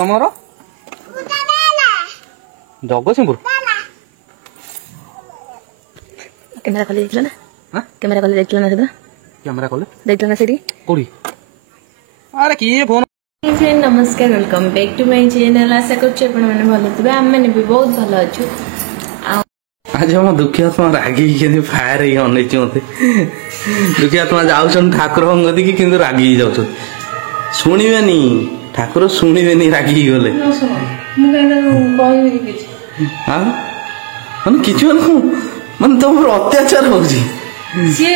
ତମର ଜଗତସିଂହପୁର कैमरा खोली देखला ना कैमरा खोली देखला ना सेदा कैमरा खोले देखला ना सेठी कोड़ी अरे किए फोन फ्रेंड नमस्कार welcome back to my channel आशा करछि आपण माने भलो तबे हम माने भी बहुत भलो अछु आज हम दुखी आत्मा रागी के फायर ही होने मते दुखी आत्मा जाउछन ठाकुर गति कि किंतु रागी जाउछ सुनिबेनी ठाकुर सुनिबेनी रागी गले मु कहना कहबी किछ हां मन किछ मन तुम अत्याचार होजी से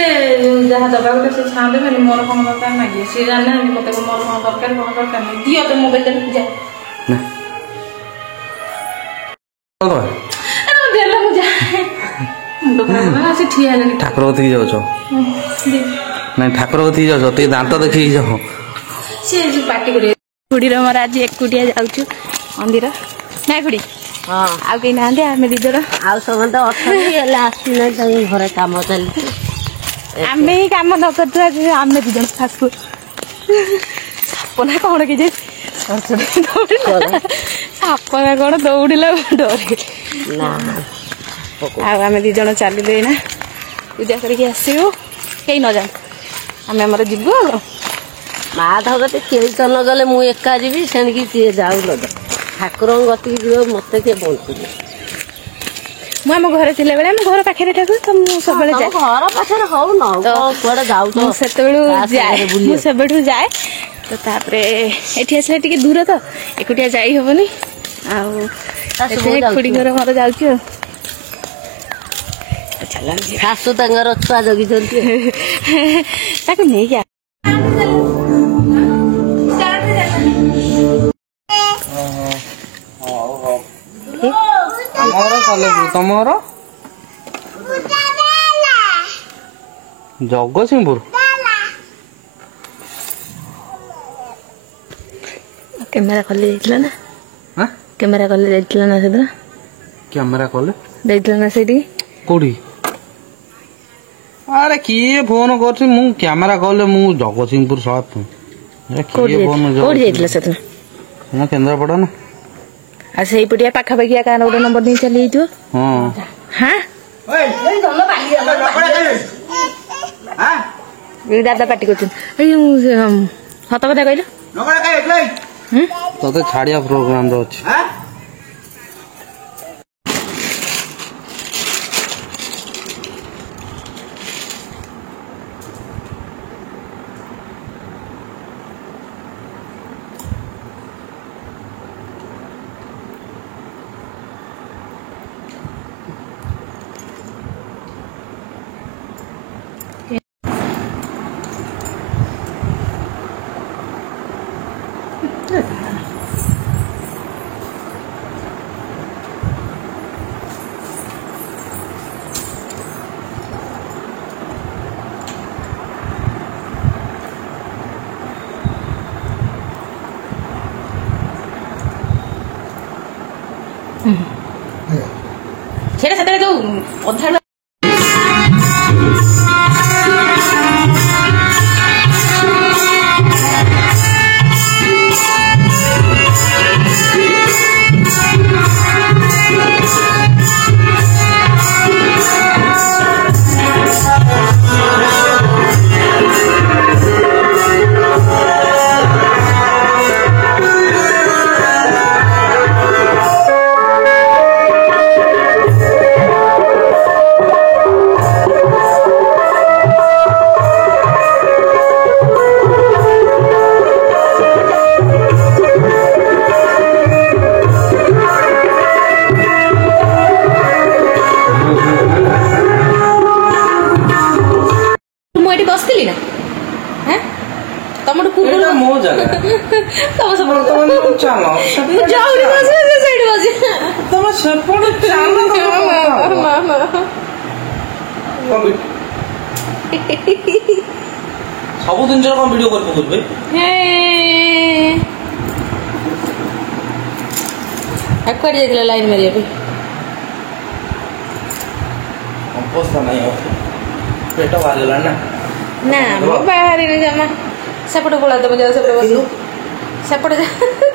जहा दबा बोले से छांबे खाली मोर कोन दरकार ना से जाने हम कते मोर कोन दरकार नहीं दियो तो मोबाइल दे जा ना ठाकुर कथी जाओ नहीं ठाकुर कथी जाओ ते दांत देखी जाओ से पार्टी करे खुड़ी रो मोर आज एकुटिया जाउछु मंदिर ना खुड़ी हां आ के नांदे आमे दीदर आ समंत अथनी एला आस्तिना तई घरे काम चली आमे ही काम न करत आमे दीदर फासको सपना कोन के जे सरसरे दौड़िला सपना कोन दौड़िला डरे ना आ आमे दी जण चली दे ना पूजा करके आसियो केई न जा आमे हमर जिबो माधव गते केई त न गले मु एका जीवी सेन की के जाउ लग ठाकुर गति जीव मते के बोलती मु हम घरे थिले बेले हम घर पाखे ठाकुर त मु सबले जाय घर पाखे हो न कोडे जाउ तो सेतेबेलु जाय मु सेबेठु जाय तो तापरे एठी असले टिके दूर तो एकुटिया जाई होबनी आ एते खुडी घर मर जाउची चलन सासु तंगर छुआ जगी जंती ताको नै क्या तमर जगतसिंहपुर कैमरा खोली देखला ना हां कैमरा खोली देखला ना सेदा कैमरा खोले देखला ना सेठी कोड़ी अरे किए फोन करछि मु कैमरा खोले मु जगतसिंहपुर साथ अरे किए फोन कोड़ी देखला सेदा ना केंद्रापड़ा ना आ सेही पटिया पाखा पाखिया का नंबर दे चली जो हां हां ओए धन बाली हां ये दादा पार्टी करछन ए हत बता कहलो नगर काई एतलै तो छाड़िया प्रोग्राम रो अछि हां छेड़ा सतरे जो अधा तम सब चलो मु जाउरी बसे से साइड बसे तम सेपड़ चलो ना ना सब दिन जरा वीडियो कर पकुत बे हे अक्वार देखला लाइन मारिया पे अवस्था नहीं हो पेट वाला ना ना मो बाहर रे जमा ସେପଟେ ପଳା ତମେ ଯାଅ ସେପଟେ ବସିବ ସେପଟେ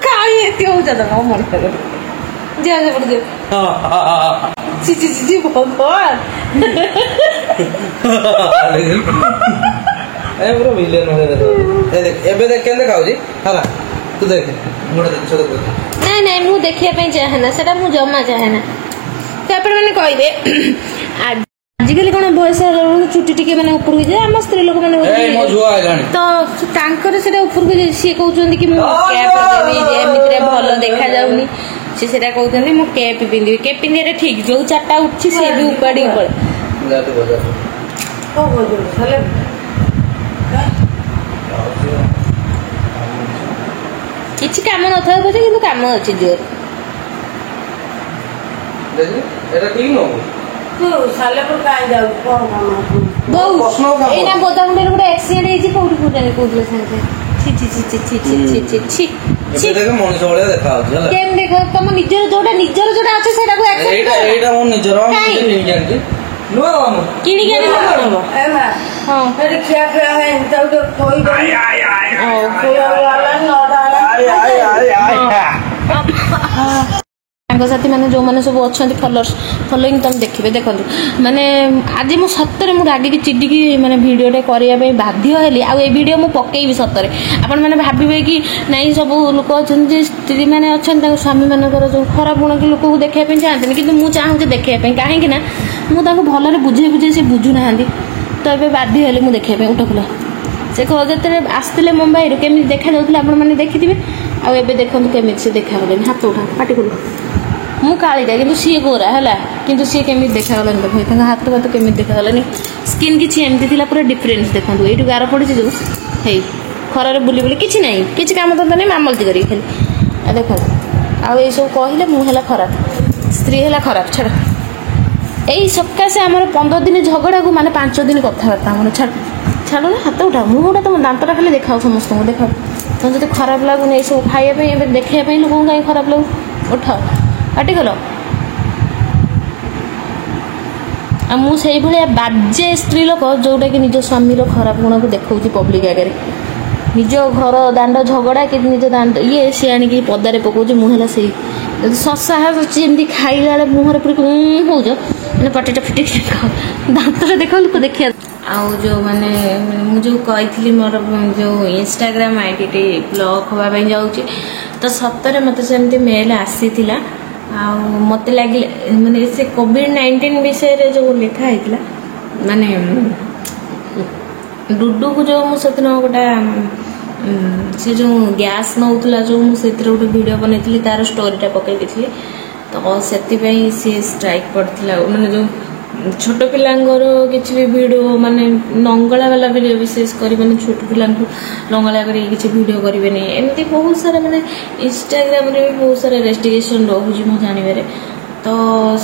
କାହିଁ ଏତେ ହଉଛ ତମେ ମନେ କର ଯାଅ ସେପଟେ ଯାଅ ଭଗବାନ ପୁରା ଭିଲେନ ଏବେ ଦେଖ କେମିତି ଦେଖାଉଛି ହେଲା ତୁ ଦେଖ ନାଇଁ ନାଇଁ ମୁଁ ଦେଖିବା ପାଇଁ ଚାହେଁ ନା ସେଟା ମୁଁ ଜମା ଚାହେଁ ନା ତ ଆପଣ ମାନେ କହିବେ ଆଜିକାଲି କଣ ବୟସ ଚୁଟି ଟିକେ ମାନେ ଉପରକୁ ଯାଏ ଆମ ସ୍ତ୍ରୀ ଲୋକ ମାନେ ତ ତାଙ୍କର ସେଟା ଉପରକୁ ଯାଏ ସିଏ କହୁଛନ୍ତି କି ମୁଁ କ୍ୟାପ୍ ଲଗେଇବି ଯେ ଏମିତିରେ ଭଲ ଦେଖାଯାଉନି ସେ ସେଟା କହୁଛନ୍ତି ମୁଁ କ୍ୟାପ୍ ପିନ୍ଧିବି କ୍ୟାପ୍ ପିନ୍ଧିବାରେ ଠିକ ଯୋଉ ଚାରିଟା ଉଠୁଛି ସିଏ ବି ଉପାଡ଼ିକି ପଳେଇ କିଛି କାମ ନଥାଏ ପଛେ କିନ୍ତୁ କାମ ଅଛି ଜୋର ଏଇନା ବୋଦାମୁଣ୍ଡରେ ଗୋଟେ ଆକ୍ସିଡେଣ୍ଟ ହେଇଛି କୋଉଠି କହୁଥିଲେ ସାଙ୍ଗେ କେମିତି ଦେଖ ତମ ନିଜର ଯୋଉଟା ଅଛି ସେଇଟାକୁ କିଣିକି ଆଣିଲେ କଣ ହବ ସାଙ୍ଗସାଥୀ ମାନେ ଯୋଉମାନେ ସବୁ ଅଛନ୍ତି ଫଲୋଇଂ ତମେ ଦେଖିବେ ଦେଖନ୍ତୁ ମାନେ ଆଜି ମୁଁ ସତରେ ମୁଁ ରାଗିକି ଚିଡ଼ିକି ମାନେ ଭିଡ଼ିଓଟେ କରିବା ପାଇଁ ବାଧ୍ୟ ହେଲି ଆଉ ଏ ଭିଡ଼ିଓ ମୁଁ ପକେଇବି ସତରେ ଆପଣମାନେ ଭାବିବେ କି ନାଇଁ ସବୁ ଲୋକ ଅଛନ୍ତି ଯେ ସ୍ତ୍ରୀ ମାନେ ଅଛନ୍ତି ତାଙ୍କ ସ୍ୱାମୀମାନଙ୍କର ଯେଉଁ ଖରାପ ଗୁଣ କି ଲୋକକୁ ଦେଖିବା ପାଇଁ ଚାହାନ୍ତିନି କିନ୍ତୁ ମୁଁ ଚାହୁଁଛି ଦେଖିବା ପାଇଁ କାହିଁକି ନା ମୁଁ ତାଙ୍କୁ ଭଲରେ ବୁଝେଇ ସେ ବୁଝୁନାହାନ୍ତି ତ ଏବେ ବାଧ୍ୟ ହେଲି ମୁଁ ଦେଖିବା ପାଇଁ ଉଠକୁଲା ସେ ଯେତେବେଳେ ଆସିଥିଲେ ମୁମ୍ବାଇରୁ କେମିତି ଦେଖାଯାଉଥିଲେ ଆପଣମାନେ ଦେଖିଥିବେ ଆଉ ଏବେ ଦେଖନ୍ତୁ କେମିତି ସେ ଦେଖାଗଲେନି ହାତ ଉଠା ପାଟି କରୁ ମୁଁ କାଳିଟା କିନ୍ତୁ ସିଏ ଗୋରା ହେଲା କିନ୍ତୁ ସିଏ କେମିତି ଦେଖାଗଲାନି ଦେଖ ତାଙ୍କ ହାତ ଫାତ କେମିତି ଦେଖାଗଲାନି ସ୍କିନ୍ କିଛି ଏମିତି ଥିଲା ପୁରା ଡିଫରେନ୍ସ ଦେଖନ୍ତୁ ଏଇଠୁ ଗାର ପଡ଼ିଛି ଯେଉଁ ହେଇ ଖରାରେ ବୁଲି କିଛି ନାହିଁ କିଛି କାମ ଧନ୍ଦା ନାହିଁ ମାମଲତି କରିକି ଖାଲି ଦେଖନ୍ତୁ ଆଉ ଏଇସବୁ କହିଲେ ମୁଁ ହେଲା ଖରାପ ସ୍ତ୍ରୀ ହେଲା ଖରାପ ଛାଡ଼ ଏଇ ସକାଶେ ଆମର 15 ଦିନ ଝଗଡ଼ାକୁ ମାନେ 5 ଦିନ କଥାବାର୍ତ୍ତା ଆମର ଛାଡ଼ ନା ହାତ ଉଠାଅ ମୁଁ ଗୋଟେ ତମ ଦାନ୍ତଟା ଖାଲି ଦେଖାଅ ସମସ୍ତଙ୍କୁ ଦେଖାଅ ତମେ ଯଦି ଖରାପ ଲାଗୁନି ଏଇସବୁ ଖାଇବା ପାଇଁ ଏବେ ଦେଖିବା ପାଇଁ ଲୋକଙ୍କୁ କାହିଁ ଖରାପ ଲାଗୁ ଉଠାଅ ପାଟିକଲ ଆଉ ମୁଁ ସେଇଭଳିଆ ବାଜେ ସ୍ତ୍ରୀ ଲୋକ ଯେଉଁଟାକି ନିଜ ସ୍ୱାମୀର ଖରାପ ଗୁଣକୁ ଦେଖାଉଛି ପବ୍ଲିକ୍ ଆଗରେ ନିଜ ଘର ଦାଣ୍ଡ ଝଗଡ଼ା କି ନିଜ ଦାଣ୍ଡ ସିଏ ଆଣିକି ପଦାରେ ପକାଉଛି ମୁଁ ହେଲା ସେଇ ଯଦି ଶଶା ଅଛି ଏମିତି ଖାଇଲା ବେଳେ ମୁହଁରେ ପୁରୀ ହେଉଛ ମାନେ ପାଟିଟା ଫିଟିକି ଦାନ୍ତଟା ଦେଖ ଲୋକ ଦେଖିବା ଆଉ ଯେଉଁମାନେ ମୁଁ ଯେଉଁ କହିଥିଲି ମୋର ଯେଉଁ ଇନଷ୍ଟାଗ୍ରାମ ଆଇଡିଟି ବ୍ଲକ୍ ହେବା ପାଇଁ ଯାଉଛି ତ ସତରେ ମୋତେ ସେମିତି ମେଲ୍ ଆସିଥିଲା ଆଉ ମୋତେ ଲାଗିଲା ମାନେ ସେ କୋଭିଡ-19 ବିଷୟରେ ଯେଉଁ ଲେଖା ହେଇଥିଲା ମାନେ ଡୁଡୁକୁ ଯେଉଁ ମୁଁ ସେଦିନ ଗୋଟେ ସେ ଯେଉଁ ଗ୍ୟାସ୍ ନେଉଥିଲା ଯେଉଁ ମୁଁ ସେଥିରେ ଗୋଟେ ଭିଡ଼ିଓ ବନେଇଥିଲି ତାର ଷ୍ଟୋରିଟା ପକାଇ ଦେଇଥିଲି ତ ସେଥିପାଇଁ ସିଏ ଷ୍ଟ୍ରାଇକ୍ ପଡ଼ିଥିଲା ମାନେ ଯେଉଁ ଛୋଟ ପିଲାଙ୍କର କିଛି ବି ଭିଡ଼ିଓ ମାନେ ଲଙ୍ଗଳା ବାଲା ଭିଡ଼ିଓ ବିଶେଷ କରି ମାନେ ଛୋଟ ପିଲାଙ୍କୁ ଲଙ୍ଗଳା କରିକି କିଛି ଭିଡ଼ିଓ କରିବେନି ଏମିତି ବହୁତ ସାରା ମାନେ ଇନଷ୍ଟାଗ୍ରାମରେ ବି ବହୁତ ସାରା ରେଷ୍ଟ୍ରିକ୍ସନ୍ ରହୁଛି ମୁଁ ଜାଣିବାରେ ତ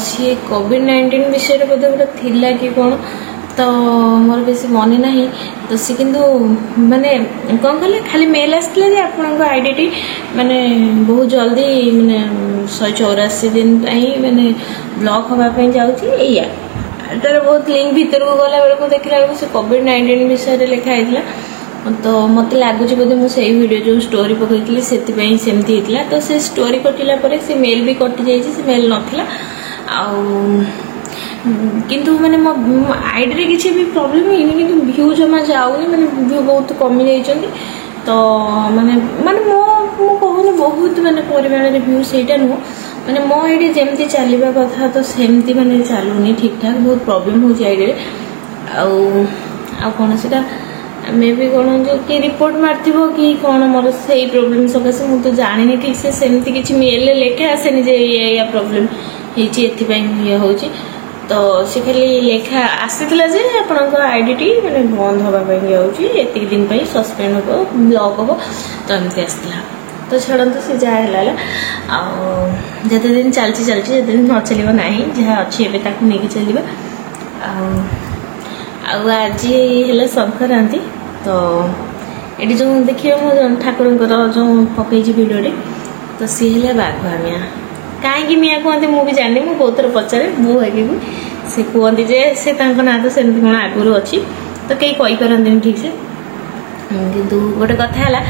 ସିଏ କୋଭିଡ-19 ବିଷୟରେ ବୋଧେ ଗୋଟେ ଥିଲା କି କ'ଣ ତ ମୋର ବେଶୀ ମନେ ନାହିଁ ତ ସିଏ କିନ୍ତୁ ମାନେ କ'ଣ କଲେ ଖାଲି ମେଲ୍ ଆସିଥିଲା ଯେ ଆପଣଙ୍କ ଆଇଡିଟି ମାନେ ବହୁତ ଜଲ୍ଦି ମାନେ 184 ଦିନ ପାଇଁ ମାନେ ବ୍ଲକ୍ ହେବା ପାଇଁ ଯାଉଛି ଏଇଆ ତାର ବହୁତ ଲିଙ୍କ ଭିତରକୁ ଗଲା ବେଳକୁ ଦେଖିଲା ବେଳକୁ ସେ କୋଭିଡ-19 ବିଷୟରେ ଲେଖା ହେଇଥିଲା ତ ମୋତେ ଲାଗୁଛି ବୋଧେ ମୁଁ ସେଇ ଭିଡ଼ିଓ ଯେଉଁ ଷ୍ଟୋରି ପକାଇଥିଲି ସେଥିପାଇଁ ସେମିତି ହେଇଥିଲା ତ ସେ ଷ୍ଟୋରି କଟିଲା ପରେ ସେ ମେଲ୍ ବି କଟିଯାଇଛି ସେ ମେଲ୍ ନଥିଲା ଆଉ କିନ୍ତୁ ମାନେ ମୋ ଆଇଡିରେ କିଛି ବି ପ୍ରୋବ୍ଲେମ୍ ହେଇନି କିନ୍ତୁ ଭ୍ୟୁ ଜମା ଯାଉନି ମାନେ ଭ୍ୟୁ ବହୁତ କମିଯାଇଛନ୍ତି ତ ମାନେ ମାନେ ମୁଁ କହୁନି ବହୁତ ମାନେ ପରିମାଣରେ ଭ୍ୟୁ ସେଇଟା ନୁହଁ ମାନେ ମୋ ଆଇଡି ଯେମିତି ଚାଲିବା କଥା ତ ସେମିତି ମାନେ ଚାଲୁନି ଠିକ୍ଠାକ୍ ବହୁତ ପ୍ରୋବ୍ଲେମ୍ ହେଉଛି ଆଇଡିରେ ଆଉ କ'ଣ ସେଇଟା ମେ ବି କ'ଣ ଯେଉଁ କିଏ ରିପୋର୍ଟ ମାରିଥିବ କି କ'ଣ ମୋର ସେଇ ପ୍ରୋବ୍ଲେମ୍ ସକାଶେ ମୁଁ ତ ଜାଣିନି ଠିକ୍ ସେ ସେମିତି କିଛି ମେଲ୍ରେ ଲେଖା ଆସେନି ଯେ ଏଇଆ ପ୍ରୋବ୍ଲେମ୍ ହେଇଛି ଏଥିପାଇଁ ଇଏ ହେଉଛି ତ ସେ ଖାଲି ଲେଖା ଆସିଥିଲା ଯେ ଆପଣଙ୍କ ଆଇଡିଟି ମାନେ ବନ୍ଦ ହେବା ପାଇଁ ଯାଉଛି ଏତିକି ଦିନ ପାଇଁ ସସ୍ପେଣ୍ଡ ହେବ ବ୍ଲକ୍ ହେବ ତ ଏମିତି ଆସିଥିଲା ତ ଛାଡ଼ନ୍ତୁ ସେ ଯାହା ହେଲା ଆଉ ଯେତେ ଦିନ ଚାଲିଛି ଯେତେ ଦିନ ନ ଚାଲିବ ନାହିଁ ଯାହା ଅଛି ଏବେ ତାକୁ ନେଇକି ଚାଲିବା ଆଉ ଆଜି ହେଲା ସଂକ୍ରାନ୍ତି ତ ଏଠି ଯେଉଁ ଦେଖିବେ ମୁଁ ଠାକୁରଙ୍କର ଯେଉଁ ପକେଇଛି ଭିଡ଼ିଓଟି ତ ସିଏ ହେଲା ବାଘୁଆ ମିଆଁ କାହିଁକି ମିଆଁ କୁହନ୍ତି ମୁଁ ବି ଜାଣିନି ମୁଁ ବହୁତ ଥର ପଚାରେ ମୁଁ ଭାବିବି ସେ କୁହନ୍ତି ଯେ ସେ ତାଙ୍କ ନାଁ ତ ସେମିତି କ'ଣ ଆଗରୁ ଅଛି ତ କେହି କହିପାରନ୍ତିନି ଠିକ୍ ସେ କିନ୍ତୁ ଗୋଟେ କଥା ହେଲା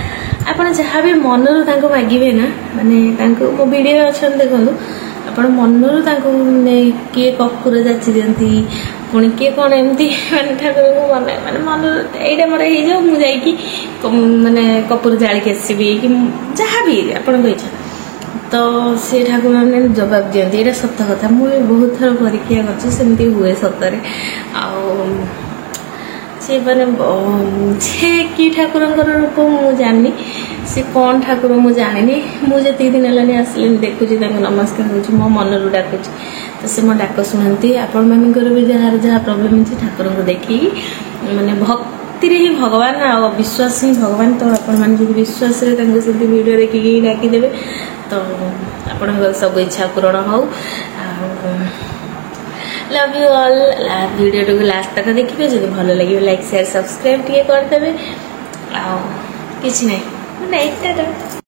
ଆପଣ ଯାହା ବି ମନରୁ ତାଙ୍କୁ ମାଗିବେ ନା ମାନେ ତାଙ୍କୁ ମୋ ଭିଡ଼ିଓରେ ଅଛନ୍ତି ଦେଖନ୍ତୁ ଆପଣ ମନରୁ ତାଙ୍କୁ କିଏ କର୍ପୂର ଯାଚି ଦିଅନ୍ତି ପୁଣି କିଏ କ'ଣ ଏମିତି ମାନେ ଠାକୁରଙ୍କୁ ମାନେ ମନରୁ ଏଇଟା ମୋର ହେଇଯାଉ ମୁଁ ଯାଇକି ମାନେ କର୍ପୂର ଜାଳିକି ଆସିବି କି ଯାହା ବି ଆପଣଙ୍କ ଇଚ୍ଛା ତ ସେ ଠାକୁରମାନେ ଜବାବ ଦିଅନ୍ତି ଏଇଟା ସତ କଥା ମୁଁ ବହୁତ ଥର ପରୀକ୍ଷା କରିଛି ସେମିତି ହୁଏ ସତରେ ଆଉ ସେ ମାନେ ସେ କି ଠାକୁରଙ୍କର ରୂପ ମୁଁ ଜାଣିନି ସେ କ'ଣ ଠାକୁର ମୁଁ ଜାଣିନି ମୁଁ ଯେତିକି ଦିନ ହେଲାଣି ଆସିଲିନି ଦେଖୁଛି ତାଙ୍କୁ ନମସ୍କାର କରୁଛି ମୋ ମନରୁ ଡାକୁଛି ତ ସେ ମୋ ଡାକ ଶୁଣନ୍ତି ଆପଣମାନଙ୍କର ବି ଯାହାର ଯାହା ପ୍ରୋବ୍ଲେମ୍ ଅଛି ଠାକୁରଙ୍କୁ ଦେଖିକି ମାନେ ଭକ୍ତିରେ ହିଁ ଭଗବାନ ଆଉ ବିଶ୍ୱାସ ହିଁ ଭଗବାନ ତ ଆପଣମାନେ ଯଦି ବିଶ୍ୱାସରେ ତାଙ୍କୁ ସେମିତି ଭିଡ଼ିଓ ଦେଖିକି ଡାକିଦେବେ ତ ଆପଣଙ୍କର ସବୁ ଇଚ୍ଛା ପୂରଣ ହଉ ଆଉ लव यू ऑल वीडियो को लास्ट तक देखिए जो भल लगे लाइक शेयर सब्सक्राइब टे करदे किसी ना गुड नाइट।